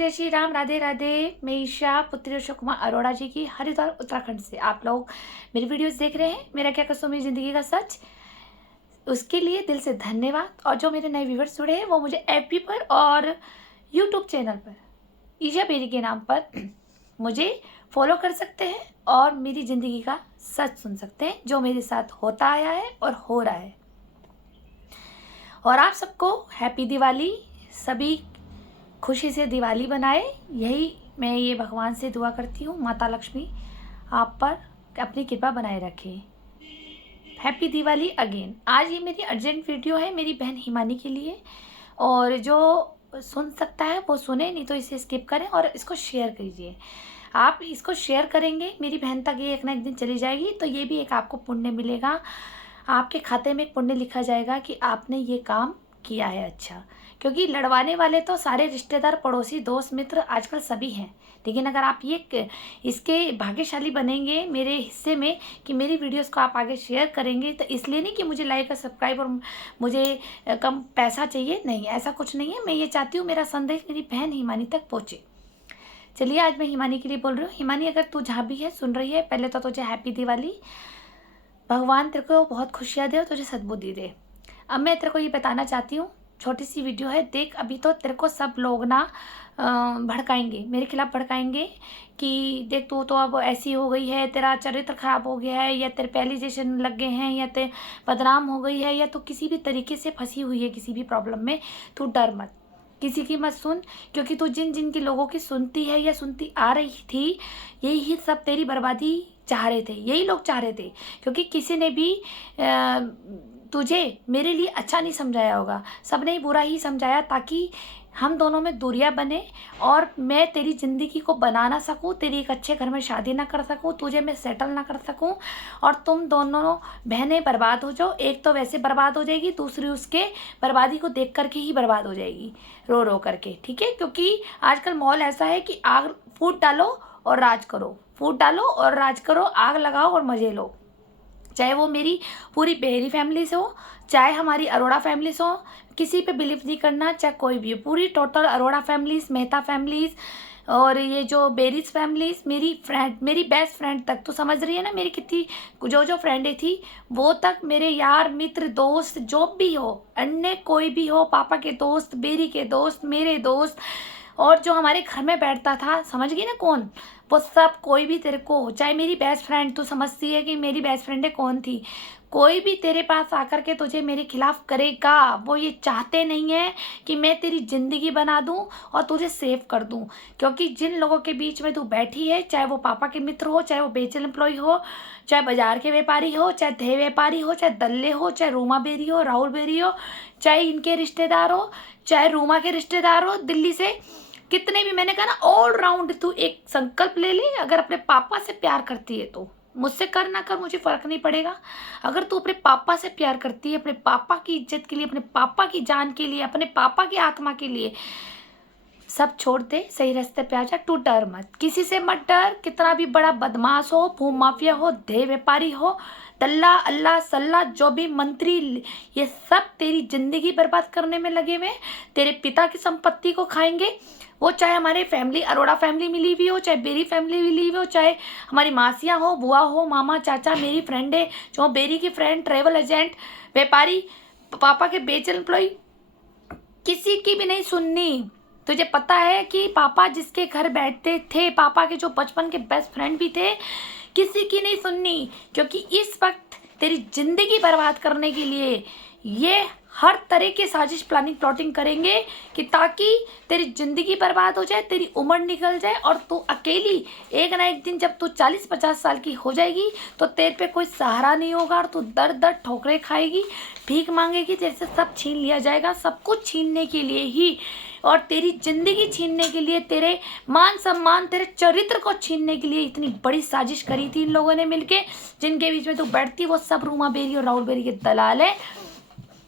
जय श्री राम, राधे राधे। मैं ईशा पुत्री अशोक कुमार अरोड़ा जी की हरिद्वार उत्तराखंड से आप लोग मेरी वीडियोस देख रहे हैं। मेरा क्या कसूर मेरी ज़िंदगी का सच, उसके लिए दिल से धन्यवाद। और जो मेरे नए व्यूवर्स जुड़े हैं वो मुझे एफबी पर और यूट्यूब चैनल पर ईशा बेरी के नाम पर मुझे फॉलो कर सकते हैं और मेरी ज़िंदगी का सच सुन सकते हैं, जो मेरे साथ होता आया है और हो रहा है। और आप सबको हैप्पी दिवाली। सभी खुशी से दिवाली बनाए, यही मैं ये भगवान से दुआ करती हूँ। माता लक्ष्मी आप पर अपनी कृपा बनाए रखे। Happy Diwali again. आज ये मेरी अर्जेंट वीडियो है मेरी बहन हिमानी के लिए, और जो सुन सकता है वो सुने, नहीं तो इसे स्किप करें और इसको शेयर कीजिए। आप इसको शेयर करेंगे मेरी बहन तक ये एक ना एक दिन चली जाएगी, तो ये भी एक आपको पुण्य मिलेगा। आपके खाते में एक पुण्य लिखा जाएगा कि आपने ये काम किया है। अच्छा, क्योंकि लड़वाने वाले तो सारे रिश्तेदार, पड़ोसी, दोस्त, मित्र आजकल सभी हैं, लेकिन अगर आप ये इसके भाग्यशाली बनेंगे मेरे हिस्से में कि मेरी वीडियोस को आप आगे शेयर करेंगे, तो इसलिए नहीं कि मुझे लाइक और सब्सक्राइब और मुझे कम पैसा चाहिए, नहीं, ऐसा कुछ नहीं है। मैं ये चाहती हूँ मेरा संदेश मेरी बहन हिमानी तक पहुँचे। चलिए, आज मैं हिमानी के लिए बोल रही हूँ। हिमानी, अगर तू जहाँ भी है सुन रही है, पहले तो तुझे हैप्पी दिवाली। भगवान तेरे को बहुत खुशियाँ दे और तुझे सद्बुद्धि दे। अब मैं तेरे को ये बताना चाहती हूँ, छोटी सी वीडियो है, देख। अभी तो तेरे को सब लोग ना भड़काएंगे, मेरे खिलाफ भड़काएंगे कि देख तू तो अब ऐसी हो गई है, तेरा चरित्र खराब हो गया है, या तेरे पे एलिगेशन लग गए हैं, या तेरे बदनाम हो गई है, या तो किसी भी तरीके से फंसी हुई है किसी भी प्रॉब्लम में। तू डर मत, किसी की मत सुन, क्योंकि तू जिन जिन के लोगों की सुनती है या सुनती आ रही थी, यही सब तेरी बर्बादी चाह रहे थे, यही लोग चाह रहे थे। क्योंकि किसी ने भी तुझे मेरे लिए अच्छा नहीं समझाया होगा, सबने ही बुरा ही समझाया, ताकि हम दोनों में दूरियां बने और मैं तेरी ज़िंदगी को बना ना सकूं, तेरी एक अच्छे घर में शादी ना कर सकूं, तुझे मैं सेटल ना कर सकूं, और तुम दोनों बहनें बर्बाद हो जाओ। एक तो वैसे बर्बाद हो जाएगी, दूसरी उसके बर्बादी को देख करके ही बर्बाद हो जाएगी, रो रो करके। ठीक है, क्योंकि आजकल माहौल ऐसा है कि आग फूट डालो और राज करो, फूट डालो और राज करो, आग लगाओ और मजे लो। चाहे वो मेरी पूरी बेरी फैमिली से हो, चाहे हमारी अरोड़ा फैमिली से हो, किसी पे बिलीव नहीं करना, चाहे कोई भी हो। पूरी total Arora families, Mehta families और ये जो बेरीज फैमिलीज, मेरी फ्रेंड, मेरी बेस्ट फ्रेंड तक, तो समझ रही है ना मेरी कितनी जो फ्रेंडें थी, वो तक, मेरे यार, मित्र, दोस्त, जो भी हो, अन्य कोई भी हो, पापा के दोस्त, बेरी के दोस्त, मेरे दोस्त, और जो हमारे घर में बैठता था, समझ गई ना कौन, वो सब, कोई भी तेरे को, चाहे मेरी बेस्ट फ्रेंड, तू समझती है कि मेरी बेस्ट फ्रेंड है कौन थी, कोई भी तेरे पास आकर के तुझे मेरे खिलाफ करेगा, वो ये चाहते नहीं है कि मैं तेरी ज़िंदगी बना दूं और तुझे सेव कर दूं। क्योंकि जिन लोगों के बीच में तू बैठी है, चाहे वो पापा के मित्र हो, चाहे वो बेचल एम्प्लॉय हो, चाहे बाजार के व्यापारी हो, चाहे थे व्यापारी हो, चाहे दल्ले हो, चाहे रूमा बेरी हो, राहुल बेरी हो, चाहे इनके रिश्तेदार हो, चाहे रूमा के रिश्तेदार हो, दिल्ली से कितने भी, मैंने कहा ना, ऑल राउंड तू एक संकल्प ले ले। अगर अपने पापा से प्यार करती है तो मुझसे कर ना कर, मुझे फर्क नहीं पड़ेगा। अगर तू अपने पापा से प्यार करती है, अपने पापा की इज्जत के लिए, अपने पापा की जान के लिए, अपने पापा की आत्मा के लिए, सब छोड़ दे, सही रास्ते पे आ जा। तू डर मत, किसी से मत डर। कितना भी बड़ा बदमाश हो, भूम माफिया हो, देह व्यापारी हो, दल्ला, अल्लाह, सल्ला, जो भी मंत्री, ये सब तेरी जिंदगी बर्बाद करने में लगे हुए, तेरे पिता की संपत्ति को खाएंगे। वो चाहे हमारे फैमिली, अरोड़ा फैमिली मिली हुई हो, चाहे बेरी फैमिली मिली हुई हो, चाहे हमारी मासियाँ हो, बुआ हो, मामा, चाचा, मेरी फ्रेंड है जो बेरी की फ्रेंड, ट्रेवल एजेंट, व्यापारी, पापा के बेचल एम्प्लॉय, किसी की भी नहीं सुननी। तुझे पता है कि पापा जिसके घर बैठते थे, पापा के जो बचपन के बेस्ट फ्रेंड भी थे, किसी की नहीं सुननी। क्योंकि इस वक्त तेरी जिंदगी बर्बाद करने के लिए ये हर तरह की साजिश, प्लानिंग, प्लॉटिंग करेंगे कि ताकि तेरी जिंदगी बर्बाद हो जाए, तेरी उम्र निकल जाए और तू अकेली एक ना एक दिन जब तू 40-50 साल की हो जाएगी तो तेरे पे कोई सहारा नहीं होगा और तू दर दर ठोकरें खाएगी, भीख मांगेगी, जैसे सब छीन लिया जाएगा। सब कुछ छीनने के लिए ही, और तेरी जिंदगी छीनने के लिए, तेरे मान सम्मान, तेरे चरित्र को छीनने के लिए इतनी बड़ी साजिश करी थी इन लोगों ने मिलके। जिनके बीच में तू बैठती, वो सब रूमा बेरी और राहुल बेरी के दलाल है।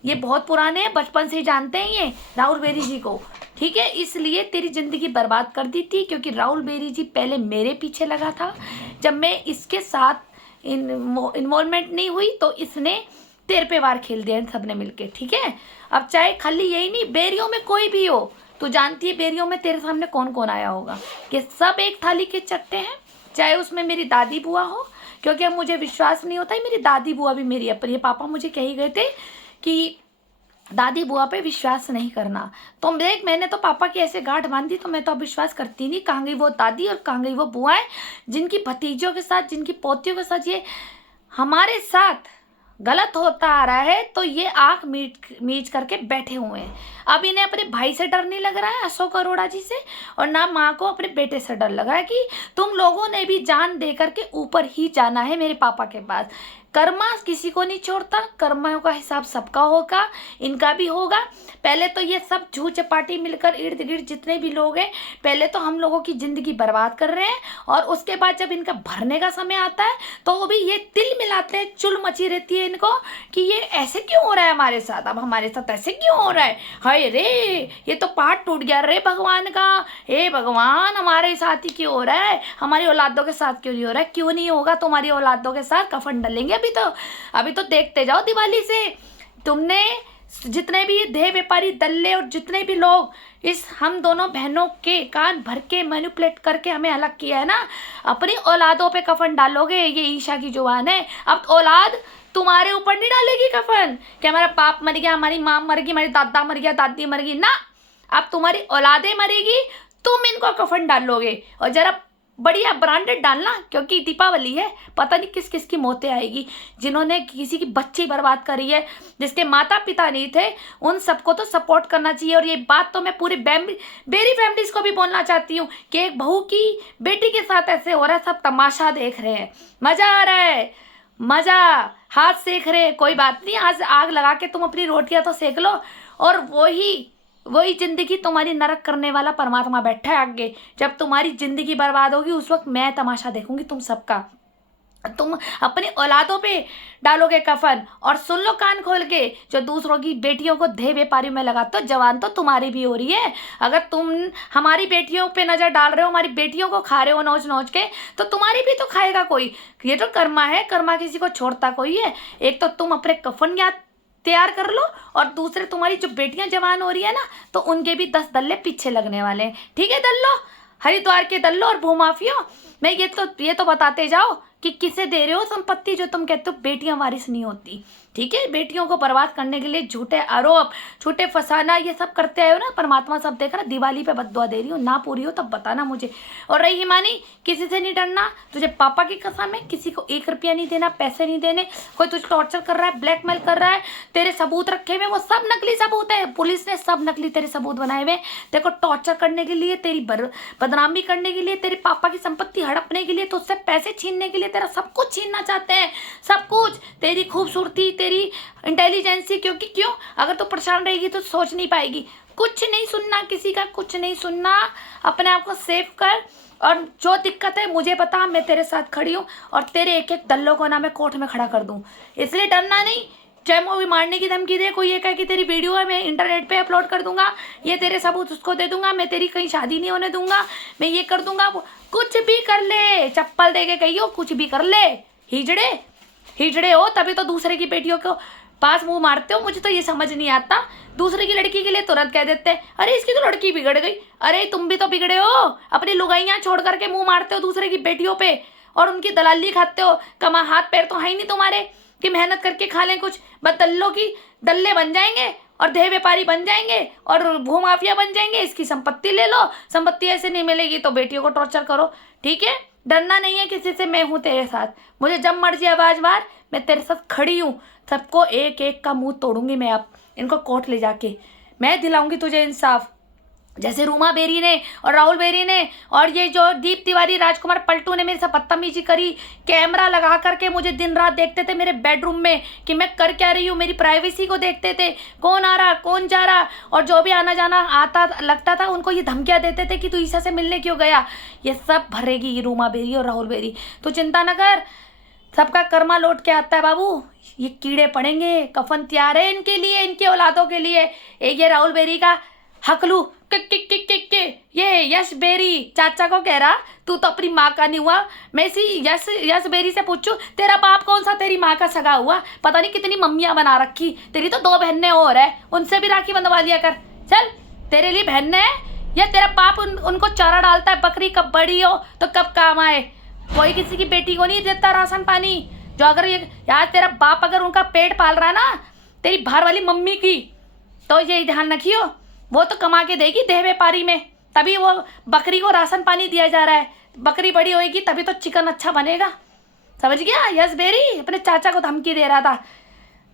ये बहुत पुराने हैं, बचपन से ही जानते हैं ये राहुल बेरी जी को। ठीक है, इसलिए तेरी ज़िंदगी बर्बाद कर दी थी। क्योंकि राहुल बेरी जी पहले मेरे पीछे लगा था, जब मैं इसके साथ इन्वॉल्वमेंट नहीं हुई तो इसने तेरे पे वार खेल दिया इन सब ने मिलके। ठीक है, अब चाहे खाली यही नहीं, बेरियों में कोई भी हो, तू जानती है बेरियों में तेरे सामने कौन कौन आया होगा, कि सब एक थाली के चट्टे हैं, चाहे उसमें मेरी दादी बुआ हो, क्योंकि अब मुझे विश्वास नहीं होता है मेरी दादी बुआ भी मेरी अपनी। पापा मुझे कह ही गए थे कि दादी बुआ पे विश्वास नहीं करना, तो देख मैंने तो पापा की ऐसे गांठ बांधी, तो मैं तो अब विश्वास करती नहीं। कहाँ गई वो दादी और कहाँ गई वो बुआएं, जिनकी भतीजों के साथ, जिनकी पोतियों के साथ ये हमारे साथ गलत होता आ रहा है, तो ये आंख मीच करके बैठे हुए हैं। अब इन्हें अपने भाई से डर नहीं लग रहा है, अशोक अरोड़ा जी से, और ना माँ को अपने बेटे से डर लग रहा है कि तुम लोगों ने भी जान दे करके ऊपर ही जाना है मेरे पापा के पास। कर्मा किसी को नहीं छोड़ता, कर्मों का हिसाब सबका होगा, इनका भी होगा। पहले तो ये सब झूठ चपाटी मिलकर इर्द गिर्द जितने भी लोग हैं, पहले तो हम लोगों की ज़िंदगी बर्बाद कर रहे हैं, और उसके बाद जब इनका भरने का समय आता है तो वो भी ये तिल मिलाते हैं, चुल मची रहती है इनको कि ये ऐसे क्यों हो रहा है हमारे साथ, अब हमारे साथ ऐसे क्यों हो रहा है, हाय रे ये तो पहाड़ टूट गया रे भगवान का, हे भगवान हमारे साथ ही क्यों हो रहा है, हमारी औलादों के साथ क्यों नहीं हो रहा है। क्यों नहीं होगा तुम्हारी औलादों के साथ, कफन डलेंगे अभी तो देखते जाओ दिवाली से। तुमने जितने भी देह व्यापारी दल्ले और जितने भी लोग इस हम दोनों बहनों के कान भर के मैनिपुलेट करके हमें अलग किया है ना, अपनी औलादों पे कफन डालोगे, ये ईशा की जुबान है। अब औलाद तुम्हारे ऊपर नहीं डालेगी कफन कि हमारा बाप मर गया, हमारी माँ मर गई, हमारी दादा मर गया, दादी मर गई, ना, अब तुम्हारी औलादें मरेगी, तुम इनको कफन डालोगे। और जरा बढ़िया ब्रांडेड डालना, क्योंकि दीपावली है, पता नहीं किस किस की मौतें आएगी, जिन्होंने किसी की बच्ची बर्बाद करी है, जिसके माता पिता नहीं थे, उन सबको तो सपोर्ट करना चाहिए। और ये बात तो मैं पूरी बेरी फैमिलीज को भी बोलना चाहती हूँ कि एक बहू की बेटी के साथ ऐसे हो रहा है, सब तमाशा देख रहे हैं, मजा आ रहा है, मजा, हाथ सेक रहे, कोई बात नहीं, आज आग लगा के तुम अपनी रोटियां तो सेक लो, और वही जिंदगी तुम्हारी नरक करने वाला परमात्मा बैठा है आगे। जब तुम्हारी जिंदगी बर्बाद होगी उस वक्त मैं तमाशा देखूंगी तुम सबका। तुम अपनी औलादों पे डालोगे कफन, और सुन लो कान खोल के, जो दूसरों की बेटियों को देह व्यापारियों में लगाते हो, जवान तो तुम्हारी भी हो रही है। अगर तुम हमारी बेटियों पे नजर डाल रहे हो, हमारी बेटियों को खा रहे हो नोच नोच के, तो तुम्हारी भी तो खाएगा कोई। ये तो कर्मा है, कर्मा किसी को छोड़ता कोई है। एक तो तुम अपने कफन याद तैयार कर लो, और दूसरे तुम्हारी जो बेटियां जवान हो रही है ना, तो उनके भी 10 दल्ले पीछे लगने वाले हैं। ठीक है दल्लो, हरिद्वार के दल्लो और भूमाफियों, मैं ये तो बताते जाओ कि किसे दे रहे हो संपत्ति जो तुम कहते हो बेटियां वारिस नहीं होती। ठीक है, बेटियों को बर्बाद करने के लिए झूठे आरोप, झूठे फसाना, ये सब करते आए हो ना, परमात्मा सब देख रहा। दिवाली पे बद्दुआ दे रही हो, ना पूरी हो तब बताना मुझे। और रही हिमानी, किसी से नहीं डरना, तुझे पापा की कसम है, किसी को 1 रुपया नहीं देना, पैसे नहीं देने। कोई तुझे टॉर्चर कर रहा है, ब्लैकमेल कर रहा है, तेरे सबूत रखे हुए वो सब नकली सबूत है, पुलिस ने सब नकली तेरे सबूत बनाए हुए, तेरे को टॉर्चर करने के लिए, तेरी बदनामी करने के लिए, तेरे पापा की संपत्ति हड़पने के लिए, तुझसे पैसे छीनने के लिए, तेरा सब कुछ छीनना चाहते हैं, सब कुछ, तेरी खूबसूरती, तेरी इंटेलिजेंसी। क्योंकि क्यों, अगर तू परेशान रहेगी तो सोच नहीं पाएगी। कुछ नहीं सुनना किसी का, कुछ नहीं सुनना, अपने आप को सेव कर। और जो दिक्कत है मुझे पता, मैं तेरे साथ खड़ी हूँ, और तेरे एक एक दल्लों को ना मैं कोर्ट में खड़ा कर दूँ, इसलिए डरना नहीं। चाहे मूवी मारने की धमकी दे, कोई ये कहे कि तेरी वीडियो है मैं इंटरनेट पे अपलोड कर दूंगा, ये तेरे सबूत उसको दे दूंगा, मैं तेरी कहीं शादी नहीं होने दूंगा, मैं ये कर दूंगा, कुछ भी कर ले, चप्पल दे के कहियो, कुछ भी कर ले, हिजड़े हो तभी तो दूसरे की बेटियों को पास मुंह मारते हो। मुझे तो ये समझ नहीं आता, दूसरे की लड़की के लिए तुरंत कह देते हैं अरे इसकी तो लड़की बिगड़ गई। अरे तुम भी तो बिगड़े हो, अपनी लुगाइयाँ छोड़ करके मुंह मारते हो दूसरे की बेटियों पे, और उनकी दलाली खाते हो। कमा हाथ पैर तो है ही नहीं तुम्हारे कि मेहनत करके खा लें कुछ, बस दल्लों की दल्ले बन जाएंगे, और देह व्यापारी बन जाएंगे, और भूमाफिया बन जाएंगे। इसकी संपत्ति ले लो, संपत्ति ऐसे नहीं मिलेगी तो बेटियों को टॉर्चर करो। ठीक है, डरना नहीं है किसी से, मैं हूँ तेरे साथ, मुझे जब मर्जी आवाज मार, मैं तेरे साथ खड़ी हूँ। सबको एक एक का मुंह तोड़ूंगी मैं, अब इनको कोर्ट ले जाके मैं दिलाऊंगी तुझे इंसाफ। जैसे रूमा बेरी ने और राहुल बेरी ने और ये जो दीप तिवारी, राजकुमार पलटू ने मेरे साथ बदतमीजी करी, कैमरा लगा करके मुझे दिन रात देखते थे मेरे बेडरूम में कि मैं कर क्या रही हूँ, मेरी प्राइवेसी को देखते थे, कौन आ रहा कौन जा रहा, और जो भी आना जाना आता लगता था उनको ये धमकियाँ देते थे कि तू ईशा से मिलने क्यों गया। ये सब भरेगी ये रूमा बेरी और राहुल बेरी, तो चिंता न कर, सबका कर्मा लौट के आता है बाबू। ये कीड़े पड़ेंगे, कफन तैयार है इनके लिए, इनके औलादों के लिए। एक ये राहुल बेरी का हकलू के ये यश बेरी चाचा को कह रहा तू तो अपनी माँ का नहीं हुआ। मैं इसी यश बेरी से पूछूं तेरा बाप कौन सा तेरी माँ का सगा हुआ, पता नहीं कितनी मम्मियाँ बना रखी, तेरी तो 2 बहनें और है, उनसे भी राखी बंधवा लिया कर। चल तेरे लिए बहन ने, या तेरा बाप उनको चारा डालता है, बकरी कब बड़ी हो तो कब काम आए। कोई किसी की बेटी को नहीं देता राशन पानी। जो अगर ये यार तेरा बाप अगर उनका पेट पाल रहा है ना, तेरी बाहर वाली मम्मी की, तो ये ध्यान रखियो, वो तो कमा के देगी देह व्यापारी में, तभी वो बकरी को राशन पानी दिया जा रहा है। बकरी बड़ी होएगी तभी तो चिकन अच्छा बनेगा, समझ गया। यस बेरी अपने चाचा को धमकी दे रहा था।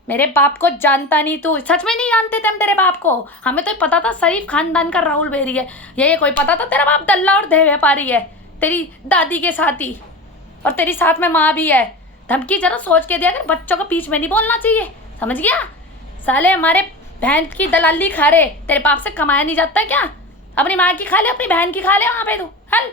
मेरे बाप को जानता नहीं तू, सच में नहीं जानते थे हम तेरे बाप को। हमें तो पता था शरीफ खानदान का राहुल बेरी है, ये कोई पता था तेरा बाप दल्ला और देह व्यापारी है, तेरी दादी के साथ ही, और तेरी साथ में माँ भी है। धमकी जरा सोच के दिया कर, बच्चों को बीच में नहीं बोलना चाहिए, समझ गया। साले हमारे बहन की दलाली खा रहे, तेरे बाप से कमाया नहीं जाता क्या? अपनी माँ की खा ले, अपनी बहन की खा ले वहाँ पे तू, हल।